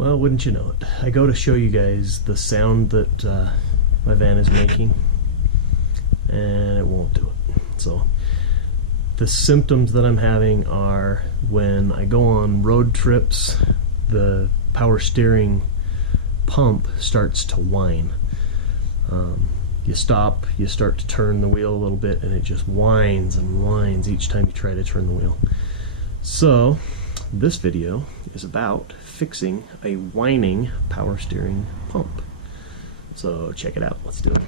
Well, wouldn't you know it, I go to show you guys the sound that my van is making, and it won't do it. So the symptoms that I'm having are when I go on road trips, the power steering pump starts to whine. You stop, you start to turn the wheel a little bit, and it just whines and whines each time you try to turn the wheel. So this video is about fixing a whining power steering pump. So check it out, let's do it.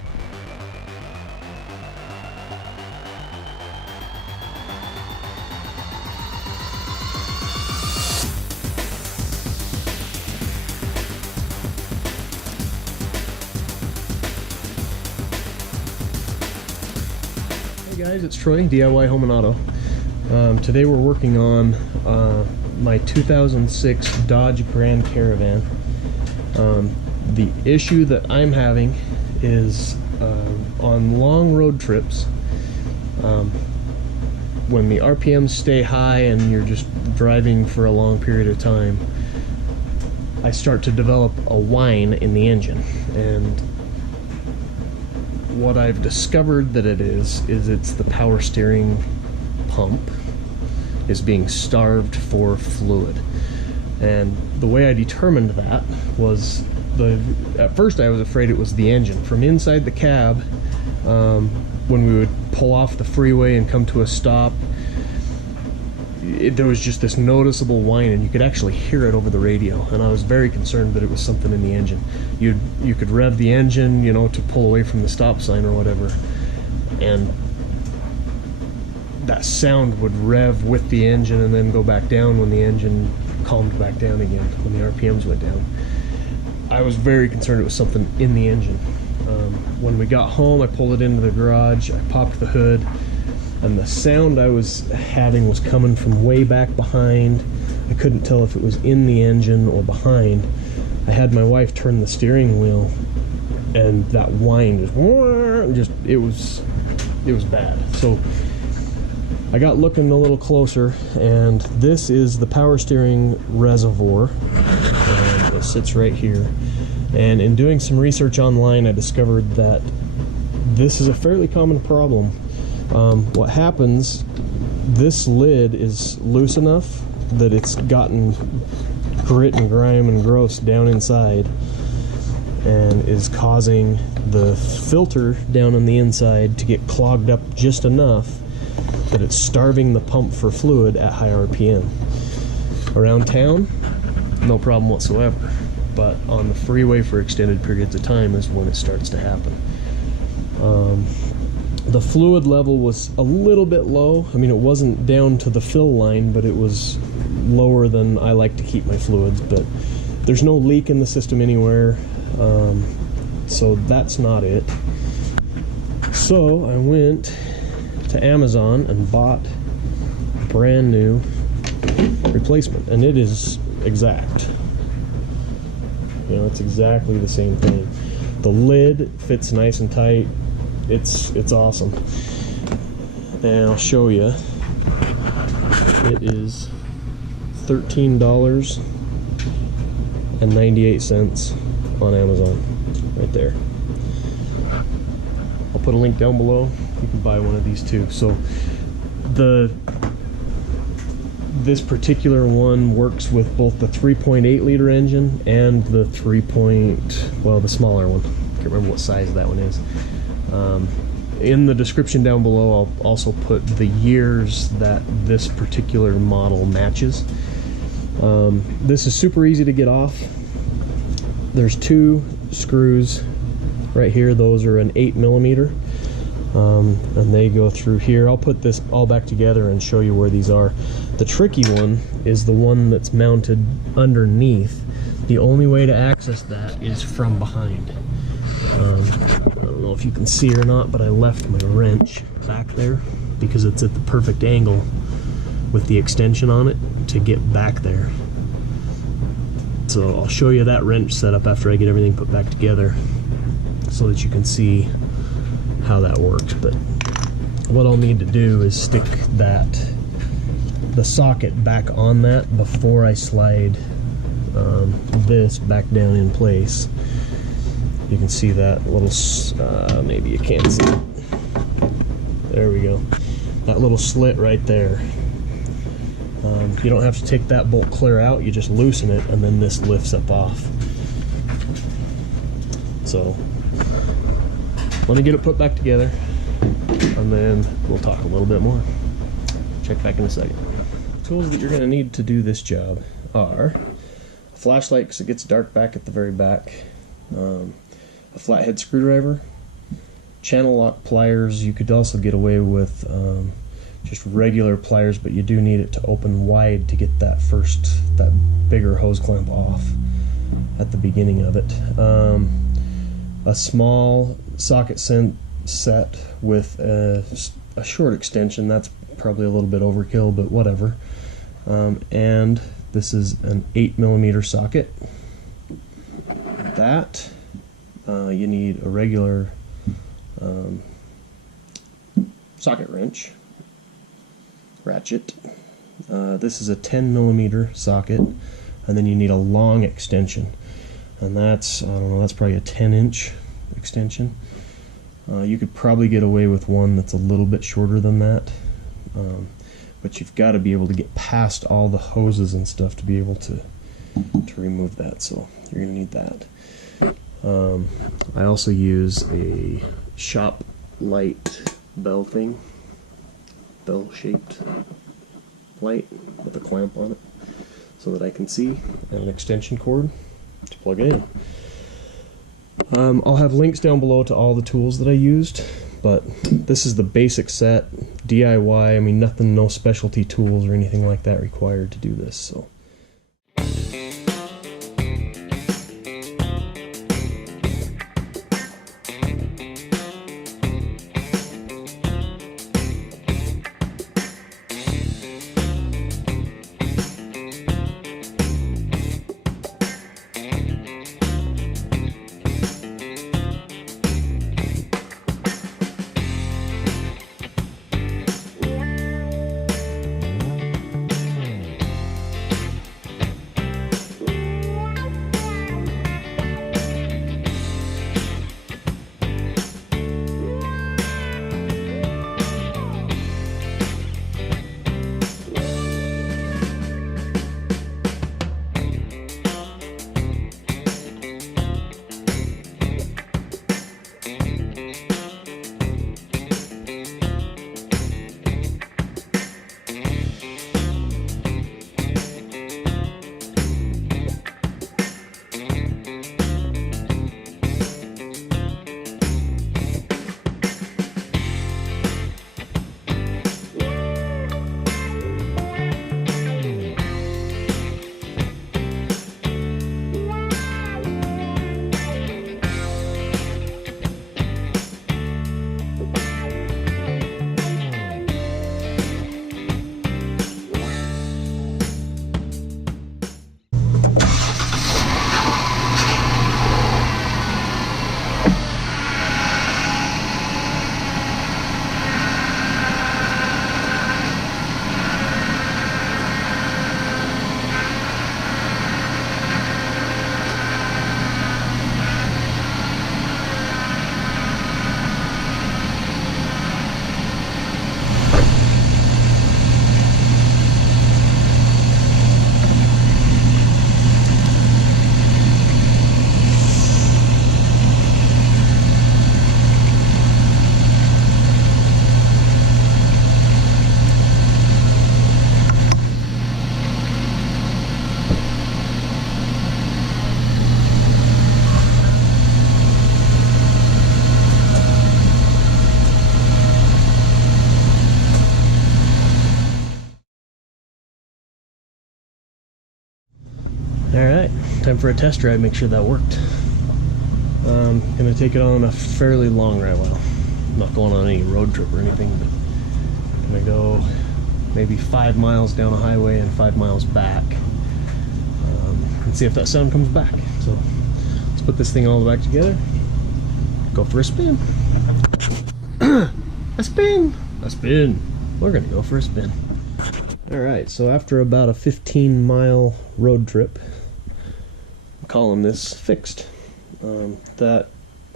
Hey guys, it's Troy, DIY Home and Auto. Today we're working on my 2006 Dodge Grand Caravan. The issue that I'm having is on long road trips, when the RPMs stay high and you're just driving for a long period of time, I start to develop a whine in the engine. And what I've discovered that it is it's the power steering pump is being starved for fluid. And the way I determined that was, at first I was afraid it was the engine. From inside the cab, when we would pull off the freeway and come to a stop, there was just this noticeable whine, and you could actually hear it over the radio, and I was very concerned that it was something in the engine. You could rev the engine, you know, to pull away from the stop sign or whatever, and that sound would rev with the engine and then go back down when the engine calmed back down again, when the RPMs went down. I was very concerned it was something in the engine. When we got home, I pulled it into the garage, I popped the hood, and the sound I was having was coming from way back behind. I couldn't tell if it was in the engine or behind. I had my wife turn the steering wheel, and that whine it was bad. So I got looking a little closer, and this is the power steering reservoir, and it sits right here. And in doing some research online, I discovered that this is a fairly common problem. What happens, this lid is loose enough that it's gotten grit and grime and gross down inside, and is causing the filter down on the inside to get clogged up just enough that it's starving the pump for fluid at high RPM. Around town, no problem whatsoever, but on the freeway for extended periods of time is when it starts to happen. The fluid level was a little bit low. I mean, it wasn't down to the fill line, but it was lower than I like to keep my fluids. But there's no leak in the system anywhere, so that's not it. So I went to Amazon and bought a brand new replacement, and it is exact. You know, it's exactly the same thing. The lid fits nice and tight. It's awesome, and I'll show you. It is $13.98 on Amazon, right there. I'll put a link down below. You can buy one of these too. So this particular one works with both the 3.8 liter engine and the the smaller one. Can't remember what size that one is. In the description down below, I'll also put the years that this particular model matches. This is super easy to get off. There's two screws right here. Those are an 8mm, and they go through here. I'll put this all back together and show you where these are. The tricky one is the one that's mounted underneath. The only way to access that is from behind. I don't know if you can see or not, but I left my wrench back there because it's at the perfect angle with the extension on it to get back there. So I'll show you that wrench setup after I get everything put back together so that you can see how that works. But what I'll need to do is stick the socket back on that before I slide this back down in place. You can see that little, maybe you can't see it. There we go. That little slit right there. You don't have to take that bolt clear out, you just loosen it and then this lifts up off. So let me get it put back together and then we'll talk a little bit more. Check back in a second. Tools that you're going to need to do this job are a flashlight because it gets dark back at the very back, a flathead screwdriver, channel lock pliers. You could also get away with just regular pliers, but you do need it to open wide to get that bigger hose clamp off at the beginning of it. A small socket set with a short extension. That's probably a little bit overkill, but whatever. And this is an 8mm socket. That you need a regular socket wrench, ratchet. This is a 10mm socket, and then you need a long extension, and that's, I don't know, that's probably a 10-inch extension. You could probably get away with one that's a little bit shorter than that, but you've got to be able to get past all the hoses and stuff to be able to remove that, so you're going to need that. I also use a shop light bell-shaped light with a clamp on it so that I can see, and an extension cord to plug it in. I'll have links down below to all the tools that I used, but this is the basic set, DIY. I mean, nothing, no specialty tools or anything like that required to do this. So. Alright, time for a test drive, make sure that worked. I'm going to take it on a fairly long ride. Well, I'm not going on any road trip or anything, but I'm going to go maybe 5 miles down a highway and 5 miles back, and see if that sound comes back. So let's put this thing all back together, go for a spin. A spin! A spin! We're going to go for a spin. Alright, so after about a 15-mile road trip, calling this fixed. That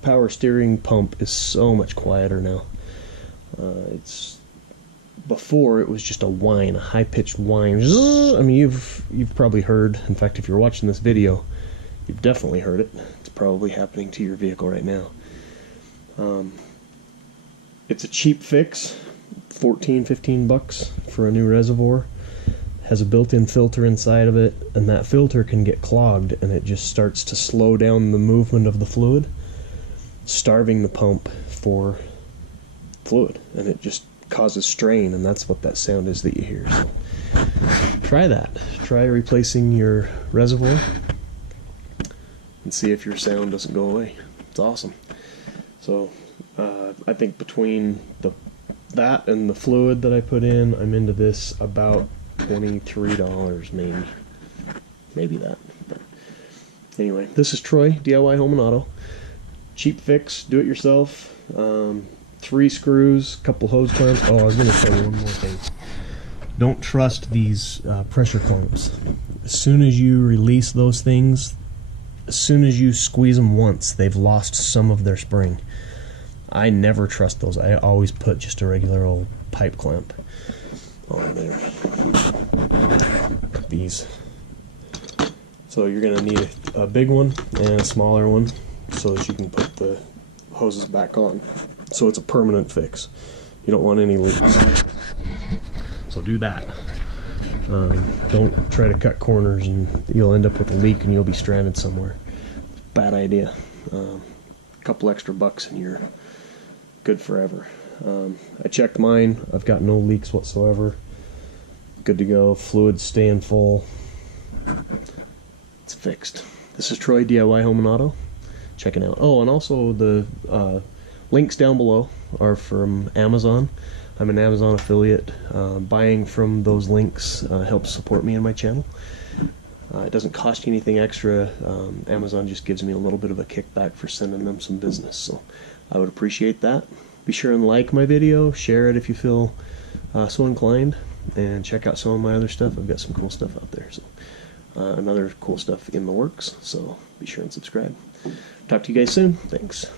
power steering pump is so much quieter now. It's before it was just a whine, a high-pitched whine. I mean, you've probably heard. In fact, if you're watching this video, you've definitely heard it. It's probably happening to your vehicle right now. It's a cheap fix, 14-15 bucks for a new reservoir. Has a built-in filter inside of it, and that filter can get clogged, and it just starts to slow down the movement of the fluid, starving the pump for fluid, and it just causes strain, and that's what that sound is that you hear. So try that. Try replacing your reservoir and see if your sound doesn't go away. It's awesome. So I think between that and the fluid that I put in, I'm into this about $23 maybe that. But anyway, this is Troy, DIY Home and Auto. Cheap fix, do it yourself. 3 screws, couple hose clamps. Oh, I was going to tell you one more thing. Don't trust these pressure clamps. As soon as you release those things, as soon as you squeeze them once, they've lost some of their spring. I never trust those. I always put just a regular old pipe clamp on there. These. So you're going to need a big one and a smaller one so that you can put the hoses back on. So it's a permanent fix. You don't want any leaks. So do that. Don't try to cut corners and you'll end up with a leak and you'll be stranded somewhere. Bad idea. A couple extra bucks and you're good forever. I checked mine. I've got no leaks whatsoever. Good to go. Fluid's staying full. It's fixed. This is Troy, DIY Home and Auto. Checking out. Oh, and also the links down below are from Amazon. I'm an Amazon affiliate. Buying from those links helps support me and my channel. It doesn't cost you anything extra. Amazon just gives me a little bit of a kickback for sending them some business, so I would appreciate that. Be sure and like my video, share it if you feel so inclined, and check out some of my other stuff. I've got some cool stuff out there, so another cool stuff in the works, so be sure and subscribe. Talk to you guys soon. Thanks.